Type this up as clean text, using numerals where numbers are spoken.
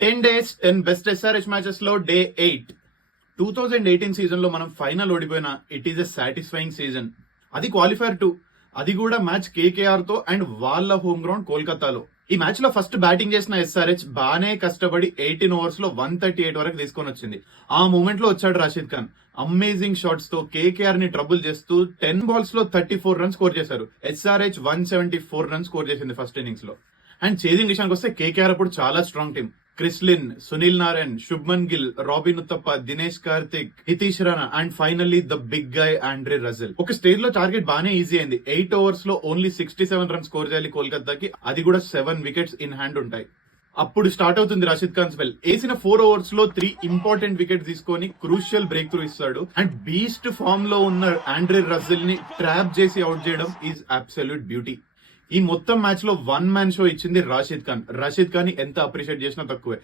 10 days 10 best SRH matches లో day 8. 2018 season లో మనం ఫైనల్ ఓడిపోయిన it is a satisfying season. అది క్వాలిఫైర్ 2, అది కూడా మ్యాచ్ కేకేఆర్ తో అండ్ వాళ్ళ హోమ్ గ్రౌండ్ కోల్కతాలో. ఈ మ్యాచ్ లో ఫస్ట్ బ్యాటింగ్ చేసిన ఎస్ఆర్హెచ్ బానే కష్టపడి 18 ఓవర్స్ లో 138 వరకు తీసుకొని వచ్చింది. ఆ మూమెంట్ లో వచ్చాడు రాషిద్ ఖాన్. అమేజింగ్ షాట్స్ తో కేకేఆర్ ని ట్రబుల్ చేస్తూ 10 బాల్స్ లో 34 రన్స్ స్కోర్ చేశారు. ఎస్ఆర్హెచ్ 174 రన్స్ స్కోర్ చేసింది ఫస్ట్ ఇన్నింగ్స్ లో. అండ్ చేజింగ్ విషయానికి వస్తే కేకేఆర్ అప్పుడు చాలా strong team. Chris Lynn, Sunil Narine, Shubman Gill, Robin Uthappa, Dinesh Karthik, Nitish Rana and finally the big guy Andre Russell. ఒక స్టేజ్ లో టార్గెట్ బానే ఈజీ అయింది. 8 ఓవర్స్ లో ఓన్లీ 67 రన్స్ స్కోర్ చేయాలి కోల్కతాకి, అది కూడా 7 వికెట్స్ ఇన్ హ్యాండ్ ఉంటాయి. అప్పుడు స్టార్ట్ అవుతుంది రాషిద్ ఖాన్ స్పెల్. వేసిన 4 ఓవర్స్ లో 3 ఇంపార్టెంట్ వికెట్స్ తీసుకొని క్రూషియల్ బ్రేక్ త్రూ ఇస్తాడు. అండ్ బీస్ట్ ఫామ్ లో ఉన్న ఆండ్రే రజెల్ ని ట్రాప్ చేసి అవుట్ చేయడం ఈజ్ అబ్సల్యూట్ బ్యూటీ. ఈ మొత్తం మ్యాచ్ లో 1 మ్యాన్ షో ఇచ్చింది రాషిద్ ఖాన్. రాషిద్ ఖాన్ ని ఎంత అప్రిషియేట్ చేసినా తక్కువే.